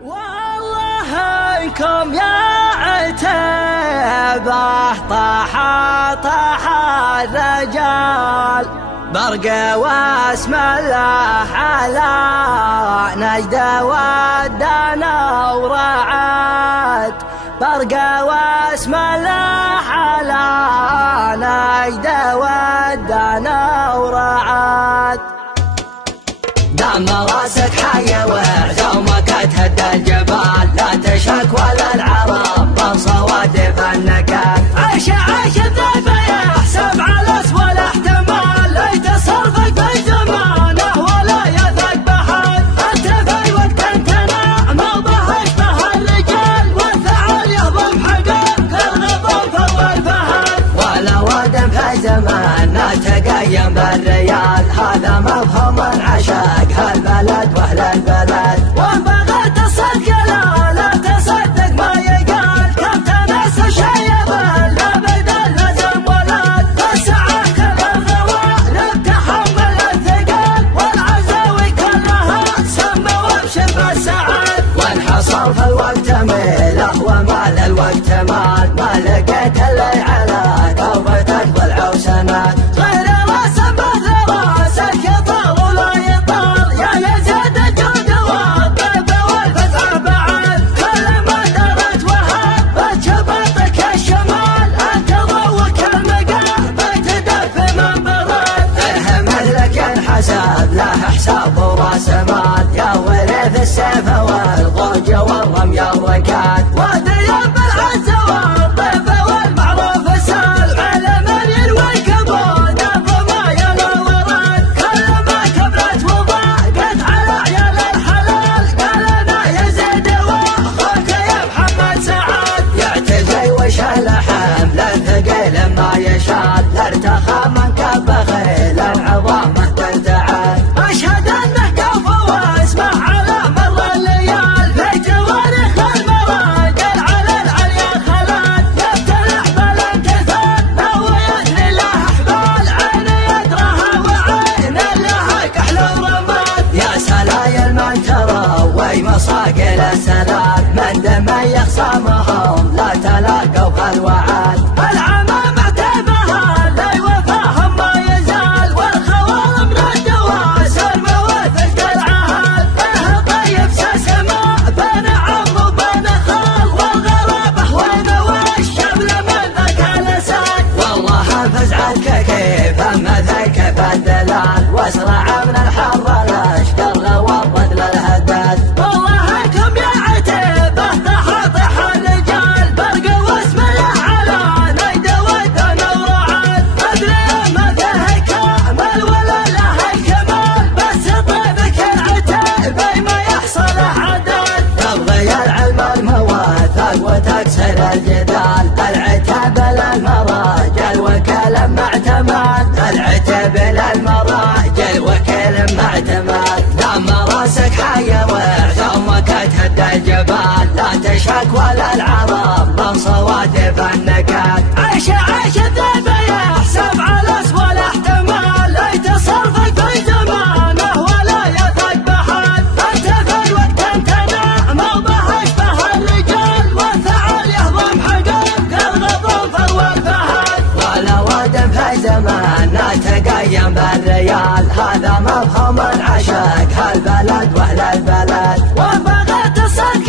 والله انكم يا عتيبة طاح الرجال برقة واسم الله على نجدة ودنا ورعد برقة واسم الله على نجدة ودنا ورعد دام راسك حي وعزومك تهدى الجبال لا تشك ولا العرب بصوادف النكال عيش الذئب يحسب على اسوء احتمال ليت صرفك بزمانه ولا يثق بحد انت في وقت تنام وبهش به الرجال والفعل يهضم حقك الغضب والفهد ولا ودم في زماننا تقيم بالريال هذا مفهوم عشاق هالبلد واهل البلد وان بغيت الصدق لا تصدق ما يقال كم تنسى شيب لا بدل لزم ولد فسعى كل الغوالب تحمل الثقل والعزاوي كلها سمى وابشر بالسعد وانحصر في الوقت ميله ومال الوقت مال ما لقيت اللي على قوبتك بالعوسنات غير راسم مثل راسك يطال ولا يطال يا يزيد الجود والطيب والفزع بعد كل ما درت وهبت شبطك الشمال انت ضوك المقام بتدف من برد اهمل لك الحساب له حساب وراس مال يا ورث السيف والغوج والرمي الركات ودريب العز والطيب والمعروف سال على من يروي كبود الضمايا والورد كل ما كبرت وضاقت على عيال الحلال قال انا يزيد واخوك يا محمد سعد يعتزي وش الحمل الثقيل ما يشال لارتخى من كب خيل عظامه ترتعد اشهد انه كفو واسمه على مر الليال في تواريخ المراجل على العليا خلاد يبتلع بالانتثال ويثني له احبال عين يدرها وعين لها كحل ورماد يا سلايل من ترى وي مصاقل السلال من دم يخصمهم لا تلاقوا هالوعاد العمام اعتبها لا وفاهم ما يزال والخوال من الدواس المواثق العهال فيه طيب سسما بين عم وبين خال والغرابه وين والشبل من ذاك الاسد والله فزعتك كيف اما ذاك بالدلال واسرع من الحر الاشقر والرد للهداد والله انكم يا عتيبه طح الرجال برقه واسم الله على نجده ودنا ورعد ادري ما فيه كامل ولا له الكمال بس طيبك العتيبه ما يحصل عدد تبغي العلم المواثق وتكسر الجدال العتاب للمراجل وكل معتمد العتاب للمراجل وكل معتمد دام راسك حي وعزومك تهدى الجبال لا تشك ولا العرب من صوادف النكال عيش الذئب يحسب على اسوء الاحتمال ليت صرفك في زمانه ولا يثق بحد انت في وقت تنام وبهش به الرجال والفعل يهضم حقك الغضب والفهد ولا ودم في زماننا تقيم بالريال هذا مفهوم عشاق هالبلد واهل البلد وان بغيت الصدق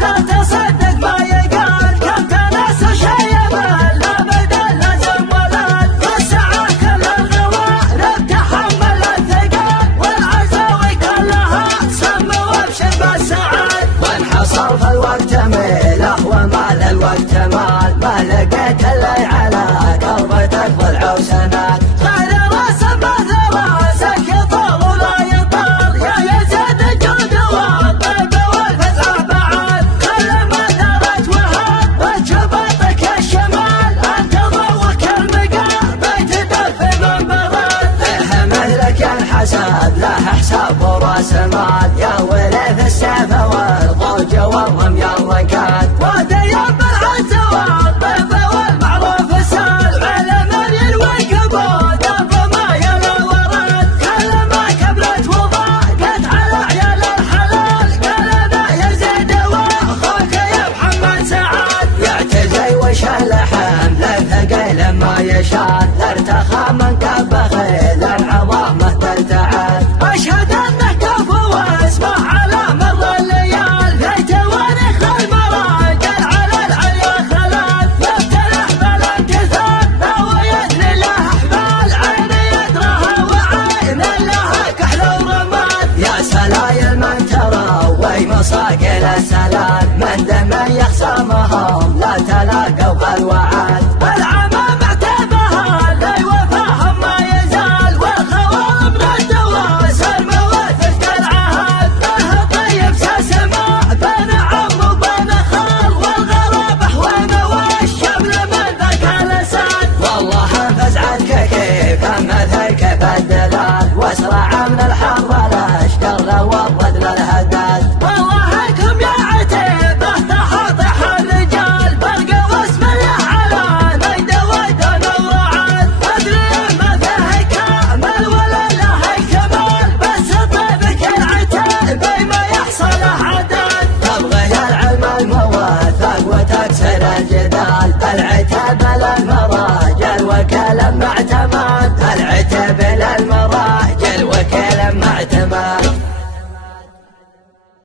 لا تصدق ما يقال كم تنسى شيب لا بدل لزم ولد فسعى كل الغوالب تحمل الثقل والعزاوي كلها سمى وابشر بالسعد وانحصر في الوقت ميله ومال الوقت مال ما لقيت اللي على قلبتك بالعوسنات غير راسم مثل راسك يطال ولا يطال يا يزيد الجود والطيب والفزع بعد كل ما درت وهبت شبطك الشمال انت ضوك المقام بتدف من برد اهمل لك الحساب له حساب وراس مال يا ورث السيف والغوج والرمي الركاد ودريب العز والطيب والمعروف سال على من يروي كبود الضمايا والورد كل ما كبرت وضاقت على عيال الحلال قال انا يزيد الشان ارتخى من كف خيل العظامة تلتعد. أشهد أنه كفو واسمه على مر الليال في تواريخ المراجل على العليا خلال. يفترح بالانكسار ويثني له أحمال عين يدرها وعين لها كحل ورماد. يا سلايل من ترى ومصاقل السلال من دم يخصمهم لا تلاقوا بالوعد. العمام اعتبها لي وفاهم ما يزال والخوام ردوا سلمى وثبت العهد. به طيب سسماء بين عم وبين خال والغرابة وين والشمل من ذاك الاسد. والله فزعتك كيف مثل كيف الدلال واسرع من الحر الاشجر والرد للهداد. واللهكم يا عتيبه تحاطح الرجال برقى واسم الله على نيد ودن ورعد. ادري ما فيه كامل ولا له كمال بس طيبك العتيبه ما يحصل عدد. تبغي العلم الموثق وتكسر الجدال العتيبه للمرء